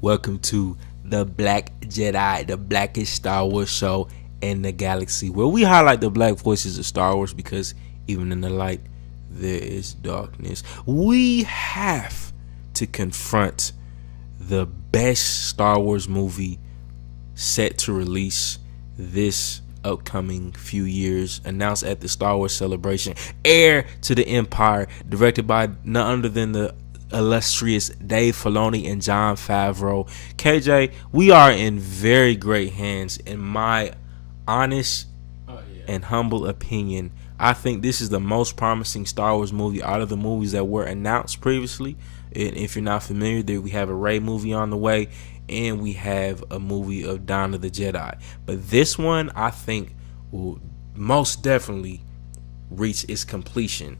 Welcome to the Black Jedi, the blackest Star Wars show in the galaxy, where we highlight the black voices of Star Wars because even in the light, there is darkness. We have to confront the best Star Wars movie set to release this upcoming few years, announced at the Star Wars Celebration, Heir to the Empire, directed by none other than the illustrious Dave Filoni and Jon Favreau. KJ, we are in very great hands. In my honest and humble opinion, I think this is the most promising Star Wars movie out of the movies that were announced previously. And if you're not familiar, there we have a Rey movie on the way, and we have a movie of Dawn of the Jedi. But this one, I think, will most definitely reach its completion.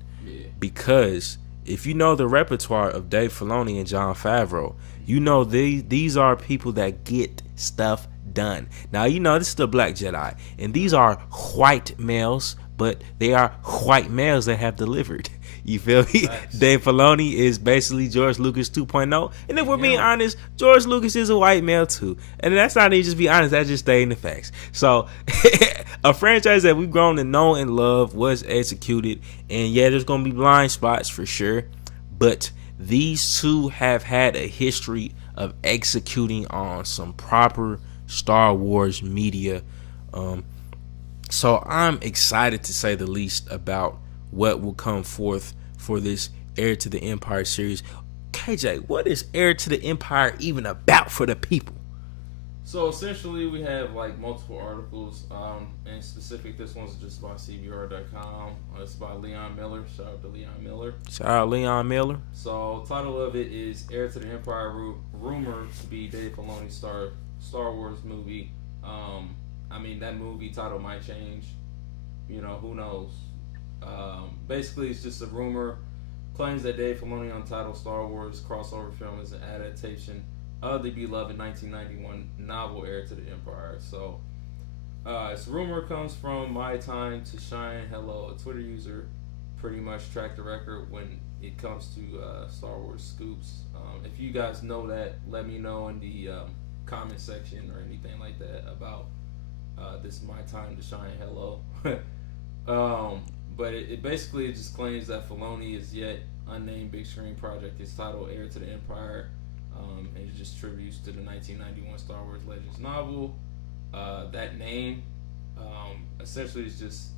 Because if you know the repertoire of Dave Filoni and Jon Favreau, you know these are people that get stuff done. Now, you know this is the Black Jedi, and these are white males, but they are white males that have delivered. You feel me? Nice. Dave Filoni is basically George Lucas 2.0. And if we're being honest, George Lucas is a white male too. And that's not even just be honest, that's just stating the facts. So a franchise that we've grown to know and love was executed. And yeah, there's going to be blind spots for sure. But these two have had a history of executing on some proper Star Wars media. So I'm excited, to say the least, about what will come forth for this Heir to the Empire series. KJ, what is Heir to the Empire even about for the people? So essentially, we have like multiple articles. In specific, this one's just by CBR.com. It's by Leon Miller. Shout out to Leon Miller. Shout out Leon Miller. So title of it is Heir to the Empire, rumored to be Dave Filoni's Star Wars movie. I mean, that movie title might change. You know, who knows? Basically, it's just a rumor. Claims that Dave Filoni untitled Star Wars crossover film is an adaptation of the beloved 1991 novel Heir to the Empire. So, this rumor comes from My Time to Shine Hello, a Twitter user. Pretty much tracked the record when it comes to Star Wars scoops. If you guys know that, let me know in the comment section or anything like that about this My Time to Shine Hello. But it basically just claims that Filoni is yet unnamed big screen project is titled Heir to the Empire, and it just tributes to the 1991 Star Wars Legends novel. That name essentially is just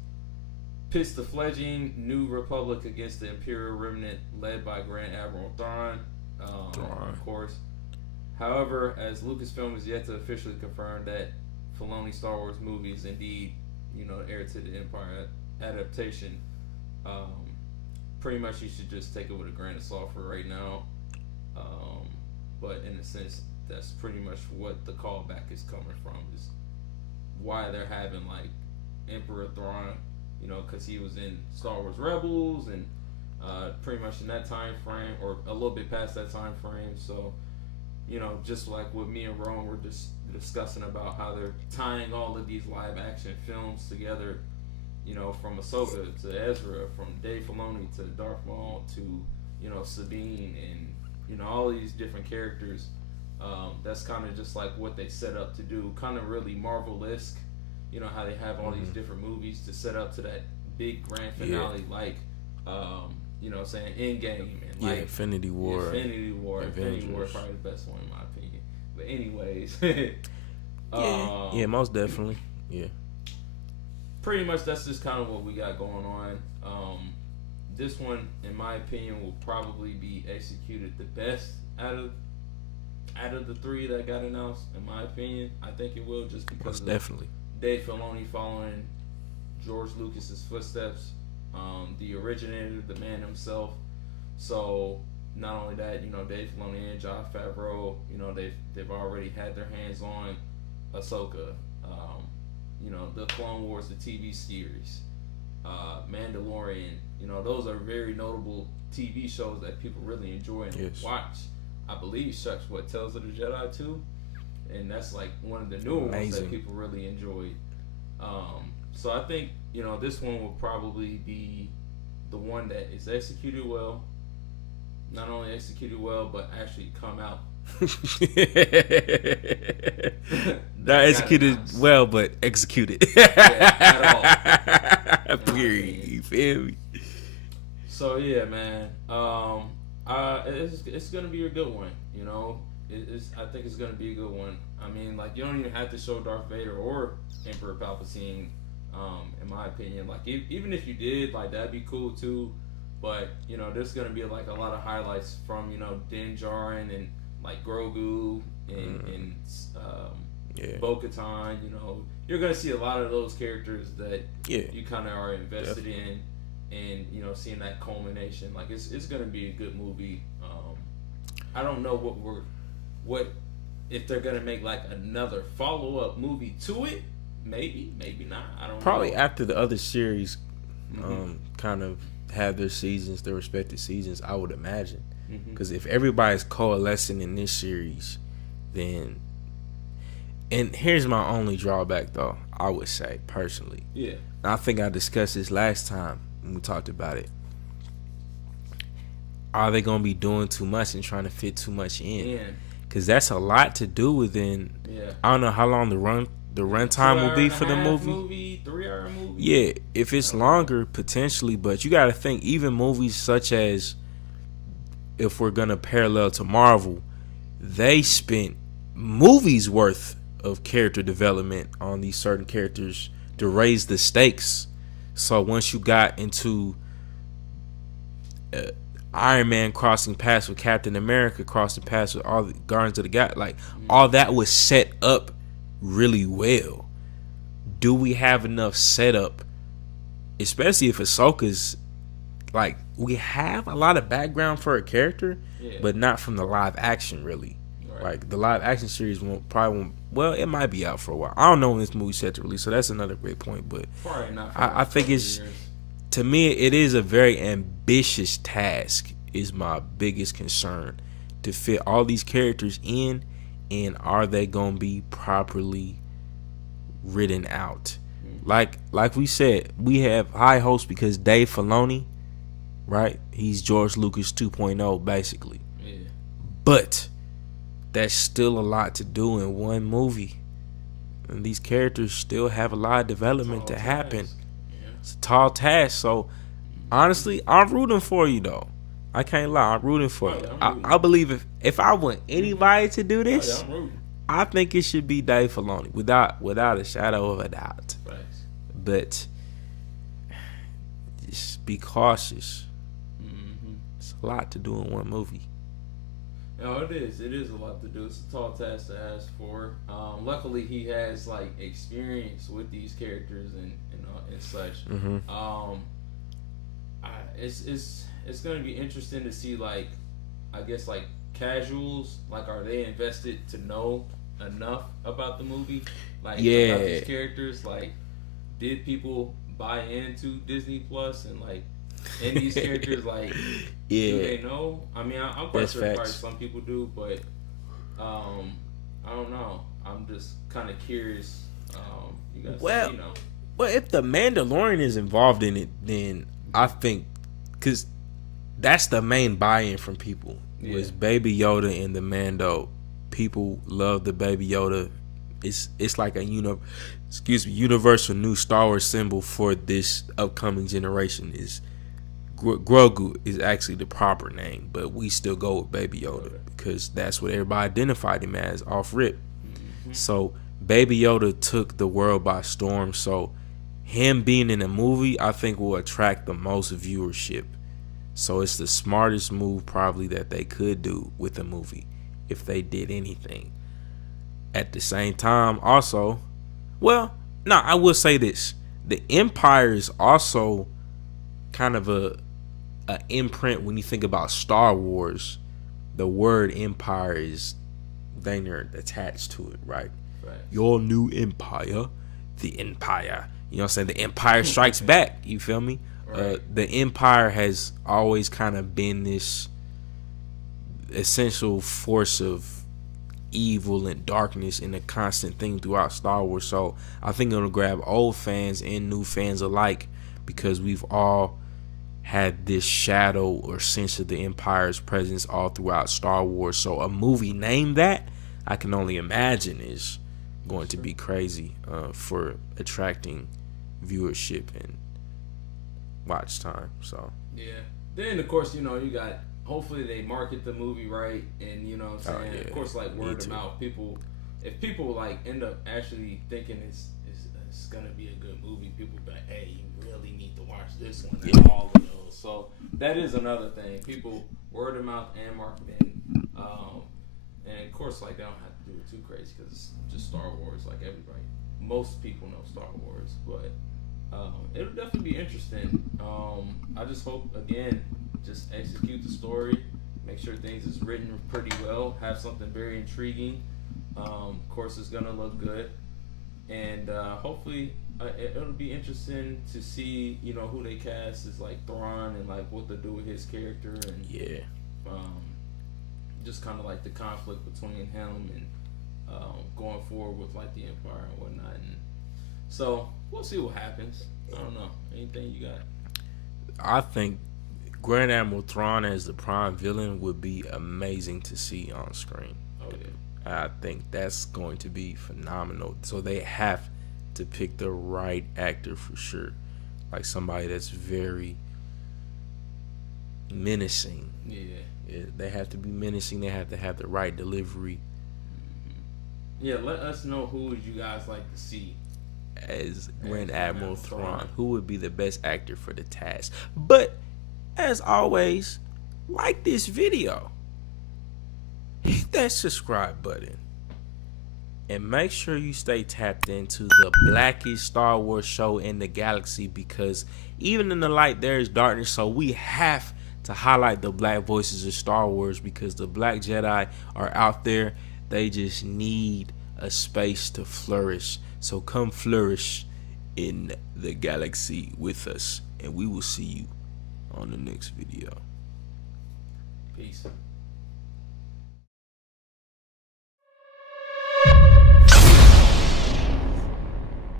pits the fledgling New Republic against the Imperial Remnant led by Grand Admiral Thrawn, of course. However, as Lucasfilm is yet to officially confirm that Filoni's Star Wars movie is indeed, Heir to the Empire adaptation, pretty much you should just take it with a grain of salt for right now. But in a sense, that's pretty much what the callback is coming from, is why they're having like Emperor Thrawn, because he was in Star Wars Rebels and pretty much in that time frame, or a little bit past that time frame. So, just like with me and Rome, we're just discussing about how they're tying all of these live action films together, from Ahsoka to Ezra, from Dave Filoni to Darth Maul to, Sabine, and, all these different characters. That's kind of just like what they set up to do, kind of really Marvel-esque, how they have all these different movies to set up to that big grand finale, like, saying Endgame and like Infinity War. Infinity War is probably the best one in my opinion. But anyways, yeah, most definitely, yeah. Pretty much that's just kind of what we got going on. This one, in my opinion, will probably be executed the best out of the three that got announced. In my opinion, I think it will, just because definitely Dave Filoni following George Lucas's footsteps, the originator, the man himself. So not only that, Dave Filoni and Jon Favreau, they've already had their hands on Ahsoka. The Clone Wars, the TV series, Mandalorian. Those are very notable TV shows that people really enjoy and watch. I believe Tales of the Jedi too, and that's like one of the newer ones that people really enjoyed. So I think this one will probably be the one that is executed well. Not only executed well, but actually come out Not executed well, but executed. At all. Period. You feel me? So yeah, man. It's gonna be a good one. You know, I think it's gonna be a good one. I mean, like you don't even have to show Darth Vader or Emperor Palpatine. In my opinion, like even if you did, like that'd be cool too. But you know, there's gonna be like a lot of highlights from Din Djarin and like Grogu and Bo-Katan. You know, you're gonna see a lot of those characters that you kind of are invested in, and seeing that culmination. Like it's gonna be a good movie. I don't know what if they're gonna make like another follow up movie to it. Maybe not. I don't know. Probably after the other series kind of have their seasons, their respective seasons, I would imagine. Because if everybody's coalescing in this series, then... And here's my only drawback, though, I would say, personally. Yeah. And I think I discussed this last time when we talked about it. Are they going to be doing too much and trying to fit too much in? Because that's a lot to do within... Yeah. I don't know how long the runtime will be for the movie. 3-hour movie. Yeah, if it's longer, potentially, but you got to think, even movies such as, if we're gonna parallel to Marvel, they spent movies worth of character development on these certain characters to raise the stakes. So once you got into Iron Man crossing paths with Captain America, crossing paths with all the Guardians of the Galaxy, like all that was set up really well. Do we have enough setup, especially if Ahsoka's like, we have a lot of background for a character, but not from the live action really. Right. Like the live action series won't. Well, it might be out for a while. I don't know when this movie's set to release, so that's another great point. But probably not. I think it's years. To me, it is a very ambitious task. Is my biggest concern to fit all these characters in. And are they gonna be properly written out? Like we said, we have high hopes because Dave Filoni, right? He's George Lucas 2.0 basically. Yeah. But that's still a lot to do in one movie, and these characters still have a lot of development to happen. Yeah. It's a tall task. So honestly, I'm rooting for you though. I can't lie, I'm rooting for you. I believe if I want anybody to do this, I think it should be Dave Filoni, without a shadow of a doubt. Right. But just be cautious. It's a lot to do in one movie. No, it is. It is a lot to do. It's a tall task to ask for. Luckily, he has like experience with these characters and such. It's going to be interesting to see, like, I guess, like, casuals, like, are they invested to know enough about the movie? Like, about these characters? Like, did people buy into Disney Plus and, like, in these characters, like, do they know? I mean, I'm quite sure probably some people do, but I don't know. I'm just kind of curious. You guys say, well, if the Mandalorian is involved in it, then I think, because that's the main buy-in from people, was Baby Yoda and the Mando. People love the Baby Yoda. It's like a universal new Star Wars symbol for this upcoming generation. Is Grogu is actually the proper name, but we still go with Baby Yoda because that's what everybody identified him as off rip. So Baby Yoda took the world by storm. So him being in a movie, I think, will attract the most viewership. So it's the smartest move probably that they could do with a movie if they did anything. At the same time, also, I will say this. The Empire is also kind of a imprint when you think about Star Wars. The word Empire is they're attached to it, right? Your new empire, the Empire. You know what I'm saying? The Empire Strikes Back. You feel me? Right. The Empire has always kind of been this essential force of evil and darkness and a constant thing throughout Star Wars. So I think it'll grab old fans and new fans alike because we've all had this shadow or sense of the Empire's presence all throughout Star Wars. So a movie named that, I can only imagine, is going to be crazy for attracting viewership and watch time. So yeah. Then of course, you know, you got, hopefully they market the movie right, and you know what I'm saying. yeah. Of course, like word of mouth. People, if people like end up actually thinking it's gonna be a good movie, people be like, hey, you really need to watch this one. And all of those. So that is another thing. People, word of mouth and marketing. And of course, like they don't have to do it too crazy because it's just Star Wars. Like everybody, most people know Star Wars, but it'll definitely be interesting. I just hope, again, just execute the story, make sure things is written pretty well, have something very intriguing. Of course, it's gonna look good, and hopefully it'll be interesting to see, you know, who they cast as like Thrawn and like what to do with his character, and just kind of like the conflict between him and going forward with like the Empire and whatnot. And so we'll see what happens. I don't know. Anything you got? I think Grand Admiral Thrawn as the prime villain would be amazing to see on screen. Oh yeah. I think that's going to be phenomenal. So they have to pick the right actor for sure. Like somebody that's very menacing. Yeah. They have to be menacing. They have to have the right delivery. Yeah, let us know who would you guys like to see As Grand Admiral Thrawn. Who would be the best actor for the task? But as always, like this video, hit that subscribe button, and make sure you stay tapped into the blackest Star Wars show in the galaxy, because even in the light there is darkness. So we have to highlight the black voices of Star Wars, because the Black Jedi are out there. They just need a space to flourish. So come flourish in the galaxy with us, and we will see you on the next video. Peace.